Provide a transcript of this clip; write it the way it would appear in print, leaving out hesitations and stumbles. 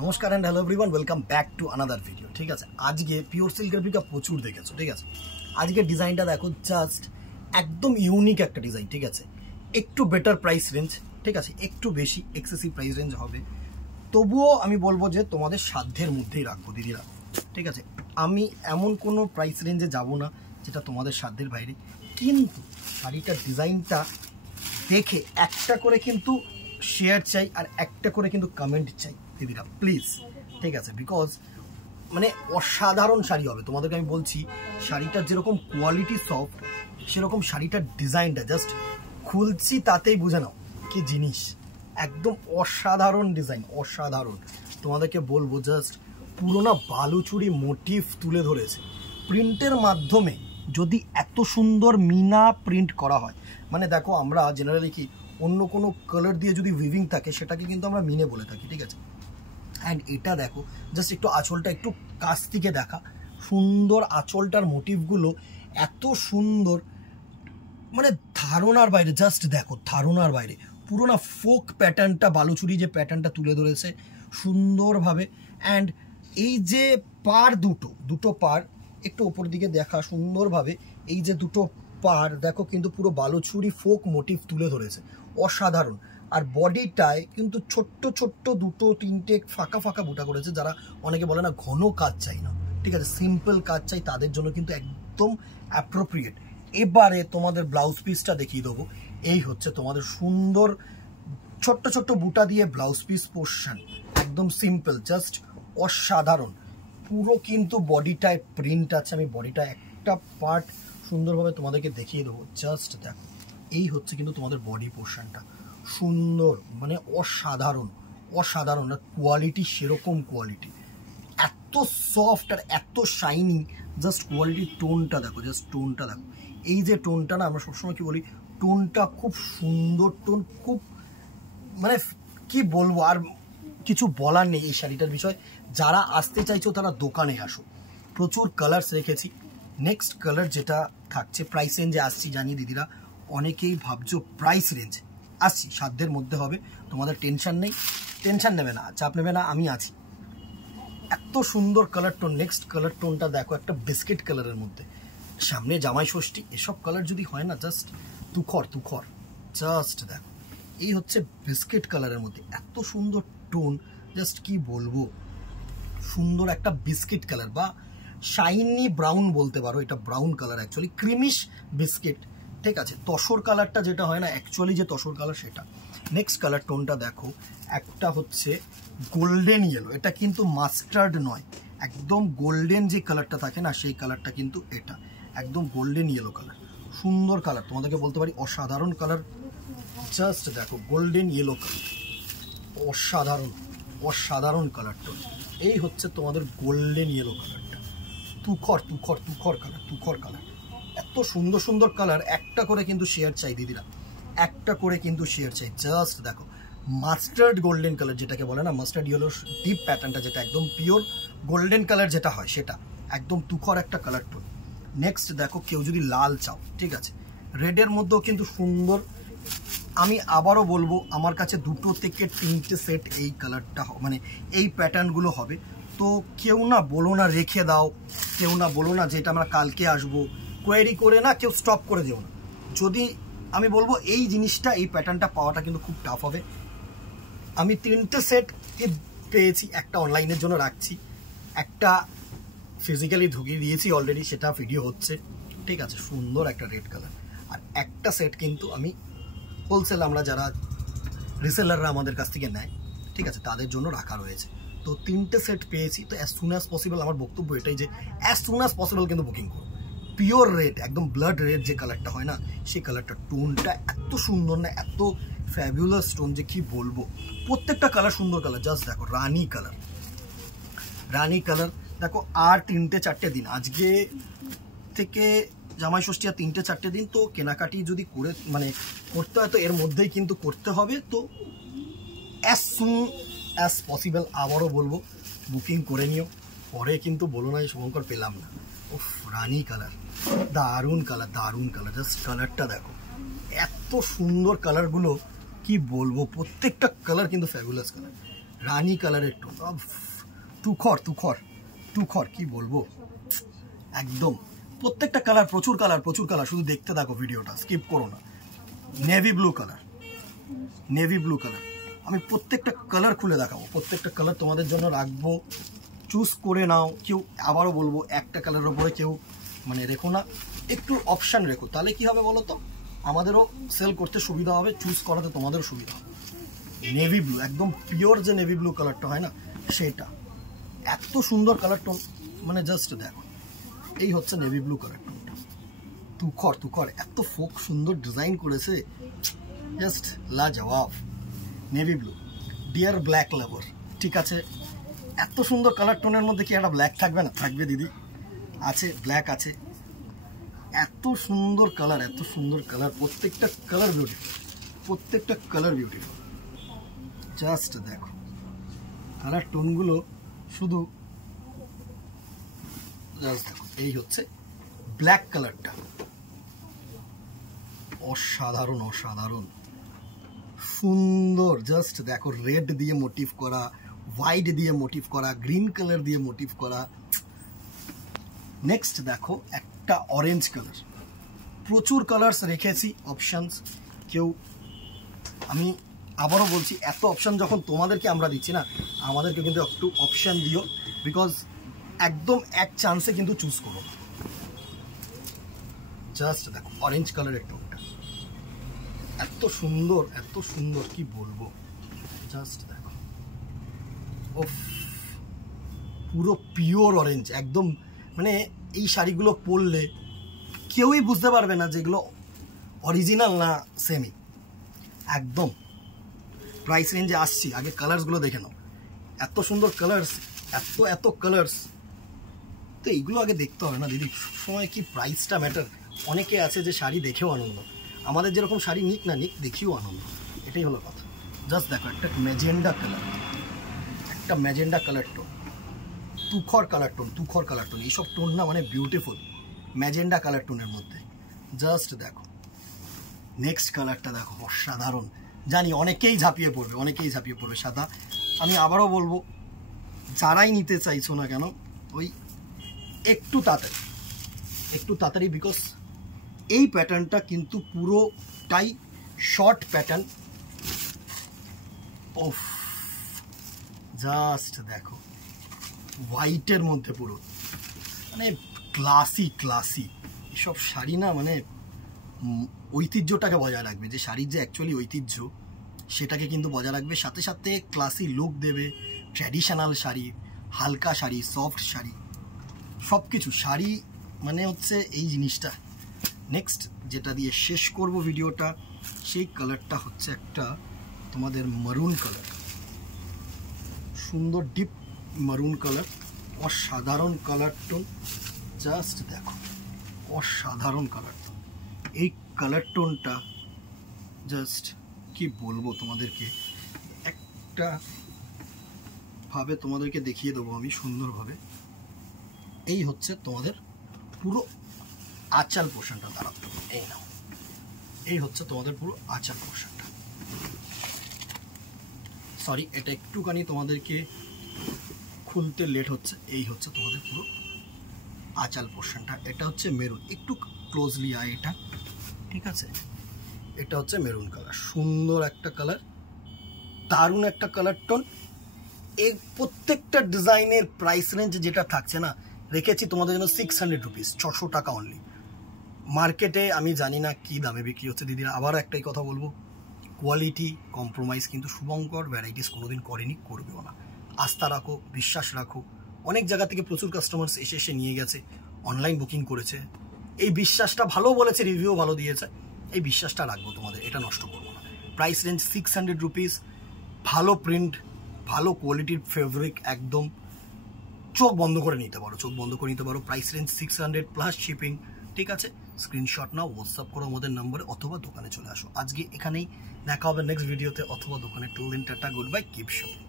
নমস্কার and hello everyone, welcome back to another video. ঠিক আছে, আজকে পিওর সিল্কের পিকা প্রচুর দেখেছো। ঠিক আছে, আজকে ডিজাইনটা দেখো, জাস্ট একদম ইউনিক একটা ডিজাইন। ঠিক আছে, একটু বেটার প্রাইস রেঞ্জ, ঠিক আছে, একটু বেশি এক্সেসিভ প্রাইস রেঞ্জ হবে, তবুও আমি বলবো যে তোমাদের সাধ্যের মধ্যেই রাখবো দিদিরা। ঠিক আছে, আমি এমন কোনো প্রাইস রেঞ্জে যাব না যেটা তোমাদের সাধ্যের বাইরে, কিন্তু শাড়িটার ডিজাইনটা দেখে একটা করে কিন্তু শেয়ার চাই আর একটা করে কিন্তু কমেন্ট চাই দিদিরা, প্লিজ। ঠিক আছে, বিকজ মানে অসাধারণ শাড়ি হবে। তোমাদেরকে আমি বলছি, শাড়িটার যেরকম কোয়ালিটি সফট, সেরকম শাড়িটার ডিজাইনটা জাস্ট খুলছি তাতেই বুঝে নাও কি জিনিস। একদম অসাধারণ ডিজাইন, অসাধারণ। তোমাদেরকে বলবো, জাস্ট পুরোনো বালুচুরি মোটিভ তুলে ধরেছে প্রিন্টের মাধ্যমে। যদি এত সুন্দর মিনা প্রিন্ট করা হয়, মানে দেখো আমরা জেনারেলি কি অন্য কোনো কালার দিয়ে যদি উইভিং থাকে সেটাকে কিন্তু আমরা মিনে বলে থাকি। ঠিক আছে, অ্যান্ড এটা দেখো, জাস্ট একটু আঁচলটা একটু কাছ থেকে দেখা, সুন্দর আঁচলটার মোটিভগুলো এত সুন্দর, মানে ধারণার বাইরে। জাস্ট দেখো, ধারণার বাইরে। পুরোনো ফোক প্যাটার্নটা, বালুচুরি যে প্যাটার্নটা তুলে ধরেছে সুন্দরভাবে। অ্যান্ড এই যে পার দুটো পার একটু ওপর দিকে দেখা সুন্দরভাবে, এই যে দুটো পার দেখো, কিন্তু পুরো বালুচুরি ফোক মোটিভ তুলে ধরেছে, অসাধারণ। আর বডিটায় কিন্তু ছোট্ট ছোট্ট দুটো তিনটে ফাঁকা ফাঁকা বুটা করেছে। যারা অনেকে বলে না ঘন কাজ চাই না, ঠিক আছে, সিম্পল কাজ চাই, তাদের জন্য কিন্তু একদম অ্যাপ্রোপ্রিয়েট। এবারে তোমাদের ব্লাউজ পিসটা দেখিয়ে দেবো। এই হচ্ছে তোমাদের সুন্দর ছোট্ট ছোট্ট বুটা দিয়ে ব্লাউজ পিস পোর্শন, একদম সিম্পল, জাস্ট অসাধারণ। পুরো কিন্তু বডিটায় প্রিন্ট আছে। আমি বডিটা একটা পার্ট সুন্দরভাবে তোমাদেরকে দেখিয়ে দেবো। জাস্ট দেখো, এই হচ্ছে কিন্তু তোমাদের বডি পোর্শনটা, সুন্দর, মানে অসাধারণ অসাধারণ। আর কোয়ালিটি সেরকম কোয়ালিটি, এত সফট আর এত শাইনিং। জাস্ট কোয়ালিটি, টোনটা দেখো, জাস্ট টোনটা দেখো। এই যে টোনটা না, আমরা সবসময় কি বলি, টোনটা খুব সুন্দর টোন, খুব মানে কি বলবো, আর কিছু বলার নেই এই শাড়িটার বিষয়। যারা আসতে চাইছো তারা দোকানে আসো, প্রচুর কালার্স রেখেছি। নেক্সট কালার যেটা থাকছে, প্রাইস রেঞ্জে আসছি জানি দিদিরা, অনেকেই ভাবছো প্রাইস রেঞ্জ আসছি, সাধ্যের মধ্যে হবে, তোমাদের টেনশন নেই, টেনশন নেবে না, চাপ নেবে না, আমি আছি। এত সুন্দর কালার টোন। নেক্সট কালার টোনটা দেখো, একটা বিস্কিট কালারের মধ্যে, সামনে জামাই ষষ্ঠী, এসব কালার যদি হয় না, জাস্ট তুখর তুখর। জাস্ট দেখো, এই হচ্ছে বিস্কিট কালারের মধ্যে এত সুন্দর টোন, জাস্ট কি বলবো, সুন্দর একটা বিস্কিট কালার বা শাইনি ব্রাউন বলতে পারো। এটা brown colour, actually creamish biscuit. ঠিক আছে, তসর কালারটা যেটা হয় না, অ্যাকচুয়ালি যে তসর কালার সেটা। নেক্সট কালার টোনটা দেখো, একটা হচ্ছে গোল্ডেন ইয়েলো। এটা কিন্তু মাস্টার্ড নয়, একদম গোল্ডেন যে কালারটা থাকে না, সেই কালারটা কিন্তু এটা একদম গোল্ডেন ইয়েলো কালার। সুন্দর কালার, তোমাদেরকে বলতে পারি অসাধারণ কালার। জাস্ট দেখো, গোল্ডেন ইয়েলো কালার, অসাধারণ অসাধারণ কালার টোন। এই হচ্ছে তোমাদের গোল্ডেন ইয়েলো কালারটা, তুখর তুখর তুখর কালার, তুখর কালার। এত সুন্দর সুন্দর কালার, একটা করে কিন্তু শেয়ার চাই দিদিরা, একটা করে কিন্তু শেয়ার চাই। জাস্ট দেখো, মাস্টার্ড গোল্ডেন কালার যেটাকে বলে না, মাস্টার্ড ইয়েলো ডিপ প্যাটার্নটা, যেটা একদম পিওর গোল্ডেন কালার যেটা হয়, সেটা একদম তুখর একটা কালার টোন। নেক্সট দেখো, কেউ যদি লাল চাও, ঠিক আছে, রেডের মধ্যেও কিন্তু সুন্দর। আমি আবারও বলবো, আমার কাছে 2 থেকে 3টে সেট এই কালারটা, মানে এই প্যাটার্নগুলো হবে। তো কেউ না বলো না রেখে দাও, কেউ না বলো না যে এটা আমরা কালকে আসবো, কোয়েরি করে না কেউ স্টপ করে দিও না। যদি আমি বলবো এই জিনিসটা, এই প্যাটার্নটা পাওয়াটা কিন্তু খুব টাফ হবে। আমি 3টে সেট পেয়েছি, একটা অনলাইনের জন্য রাখছি, একটা ফিজিক্যালি ঢুকিয়ে দিয়েছি অলরেডি, সেটা ভিডিও হচ্ছে। ঠিক আছে, সুন্দর একটা রেড কালার। আর একটা সেট কিন্তু আমি হোলসেল, আমরা যারা রিসেলাররা আমাদের কাছ থেকে নেয়, ঠিক আছে, তাদের জন্য রাখা রয়েছে। তো 3টে সেট পেয়েছি। তো অ্যাজ সুন অ্যাজ পসিবল, আমার বক্তব্য এটাই যে অ্যাজ সুন অ্যাজ পসিবল কিন্তু বুকিং করো। পিওর রেড, একদম ব্লাড রেড যে কালারটা হয় না, সেই কালারটা, টোনটা এত সুন্দর না, এত ফ্যাবুলাস টোন যে কি বলবো। প্রত্যেকটা কালার সুন্দর কালার। জাস্ট দেখো, রানি কালার, রানি কালার দেখো। আর 3-4টে দিন, আজকে থেকে জামাই ষষ্ঠী আর 3-4টে দিন। তো কেনাকাটি যদি করে মানে করতে হয়, তো এর মধ্যেই কিন্তু করতে হবে। তো অ্যাজ সুন অ্যাজ পসিবল আবারও বলবো, বুকিং করে নিও, পরে কিন্তু বলো না এই শুভঙ্কর পেলাম না। উফ, রানি কালার, দারুণ কালার, দারুণ কালার। জাস্ট কালারটা দেখো, এত সুন্দর কালারগুলো, কি বলবো, প্রত্যেকটা কালার কিন্তু ফ্যাবুলাস কালার। রানী কালারের টোন, তুখর তুখর তুখর কি বলবো, একদম প্রত্যেকটা কালার প্রচুর কালার প্রচুর কালার, শুধু দেখতে থাকো ভিডিওটা, স্কিপ করো না। Navy blue colour, navy blue colour, আমি প্রত্যেকটা কালার খুলে দেখাবো, প্রত্যেকটা কালার তোমাদের জন্য রাখবো, চুজ করে নাও। কেউ আবারও বলবো একটা কালারের ওপরে কেউ মানে রেখো না, একটু অপশান রেখো, তাহলে কি হবে বলো তো, আমাদেরও সেল করতে সুবিধা হবে, চুজ করাতে তোমাদেরও সুবিধা হবে। নেভি ব্লু, একদম পিওর যে নেভি ব্লু কালারটা হয় না সেটা, এত সুন্দর কালার টোন, মানে জাস্ট দেখো, এই হচ্ছে নেভি ব্লু কালার টোনটা, তুখর তুখর, এত ফোক সুন্দর ডিজাইন করেছে, জাস্ট লাজবাব। Navy blue, dear black lover, ঠিক আছে, এত সুন্দর কালার টোনের মধ্যে কি একটা ব্ল্যাক থাকবে না? থাকবে দিদি, আছে ব্ল্যাক আছে, এত সুন্দর কালার, এত সুন্দর কালার, প্রত্যেকটা কালার বিউটিফুল, প্রত্যেকটা কালার বিউটিফুল, জাস্ট দেখো কালার টোনগুলো শুধু জাস্ট দেখো। এই হচ্ছে ব্ল্যাক কালারটা, অসাধারণ অসাধারণ সুন্দর, জাস্ট দেখো, রেড দিয়ে মোটিভ করা, হোয়াইট দিয়ে মোটিভ করা, গ্রিন কালার দিয়ে মোটিভ করা। নেক্সট দেখো একটা অরেঞ্জ কালার, প্রচুর কালার্স রেখেছি অপশানস, কেউ, আমি আবারও বলছি, এত অপশান যখন তোমাদেরকে আমরা দিচ্ছি না, আমাদেরকে কিন্তু একটু অপশান দিও, বিকজ একদম এক চান্সে কিন্তু চুজ করো। জাস্ট দেখো অরেঞ্জ কালারের টোনটা, এত সুন্দর কি বলবো, জাস্ট দেখো, ওফ, পুরো পিওর অরেঞ্জ একদম, মানে এই শাড়িগুলো পরলে কেউই বুঝতে পারবে না যেগুলো অরিজিনাল না সেমি, একদম। প্রাইস রেঞ্জে আসছি, আগে কালার্সগুলো দেখে নাও, এত সুন্দর কালার্স, এত কালার্স, তো এইগুলো আগে দেখতে হবে না দিদি, সবসময় কি প্রাইসটা ম্যাটার? অনেকে আছে যে শাড়ি দেখেও আনন্দ, আমাদের যেরকম শাড়ি নিক না নিক, দেখিও আনন্দ, এটাই হলো কথা। জাস্ট দেখো একটা ম্যাজেন্ডা কালার, একটা ম্যাজেন্ডা কালার টোন, তুখর কালার টোন, তুখর কালার টোন, এইসব টোন না মানে বিউটিফুল, ম্যাজেন্ডা কালার টোনের মধ্যে, জাস্ট দেখো। নেক্সট কালারটা দেখো, অসাধারণ, জানি অনেকেই ঝাঁপিয়ে পড়বে, অনেকেই ঝাঁপিয়ে পড়বে সাদা। আমি আবারও বলবো, যারাই নিতে চাইছো না কেন, ওই একটু তাড়াতাড়ি, বিকজ এই প্যাটার্নটা কিন্তু পুরোটাই শর্ট প্যাটার্ন। ওফ, জাস্ট দেখো, হোয়াইটের মধ্যে পুরো মানে ক্লাসি, এসব শাড়ি না মানে ঐতিহ্যটাকে বজায় রাখবে, যে শাড়ির যে অ্যাকচুয়ালি ঐতিহ্য সেটাকে কিন্তু বজায় রাখবে, সাথে সাথে ক্লাসি লুক দেবে, ট্র্যাডিশনাল শাড়ি, হালকা শাড়ি, সফট শাড়ি, সব কিছু শাড়ি মানে হচ্ছে এই জিনিসটা। নেক্সট যেটা দিয়ে শেষ করব ভিডিওটা, সেই কালারটা হচ্ছে একটা তোমাদের মারুন কালার, সুন্দর ডিপ মারুন কালার, অসাধারণ কালার টোন, জাস্ট দেখো, অসাধারণ কালার টোন। এই কালার টোনটা জাস্ট কি বলবো তোমাদেরকে, একটা ভাবে তোমাদেরকে দেখিয়ে দেবো আমি সুন্দরভাবে। এই হচ্ছে তোমাদের পুরো আঁচল পোর্শনটা, দাঁড়াতে এই নাও, এই হচ্ছে তোমাদের পুরো আঁচল পোর্শনটা, সরি এটা একটুখানি তোমাদেরকে খুলতে লেট হচ্ছে, এই হচ্ছে তোমাদের পুরো আঁচল পোর্শনটা। এটা হচ্ছে মেরুন, একটু ক্লোজলি আয় এটা, ঠিক আছে, এটা হচ্ছে মেরুন কালার, সুন্দর একটা কালার, দারুণ একটা কালার টোন। এই প্রত্যেকটা ডিজাইনের প্রাইস রেঞ্জ যেটা থাকছে না, রেখেছি তোমাদের জন্য 600 রুপিস, 600 টাকা অনলি। মার্কেটে আমি জানি না কি দামে বিক্রি হচ্ছে দিদিরা, আবার একটাই কথা বলবো, কোয়ালিটি কম্প্রোমাইজ কিন্তু শুভঙ্কর ভ্যারাইটিস কোনোদিন করেনি, করবেও না। আস্থা রাখো, বিশ্বাস রাখো, অনেক জায়গা থেকে প্রচুর কাস্টমার্স এসে নিয়ে গেছে, অনলাইন বুকিং করেছে, এই বিশ্বাসটা ভালো বলেছে, রিভিউ ভালো দিয়েছে, এই বিশ্বাসটা রাখবো তোমাদের, এটা নষ্ট করবো না। প্রাইস রেঞ্জ 600 রুপিস, ভালো প্রিন্ট, ভালো কোয়ালিটির ফেব্রিক, একদম চোখ বন্ধ করে নিতে পারো, চোখ বন্ধ করে নিতে পারো। প্রাইস রেঞ্জ 600 প্লাস শিপিং, ঠিক আছে। স্ক্রিনশট নাও, হোয়াটসঅ্যাপ করো আমাদের নম্বরে, অথবা দোকানে চলে আসো। আজকে এখানেই দেখা হবে নেক্সট ভিডিওতে, অথবা দোকানে। Till then tata, good bye, keep shopping.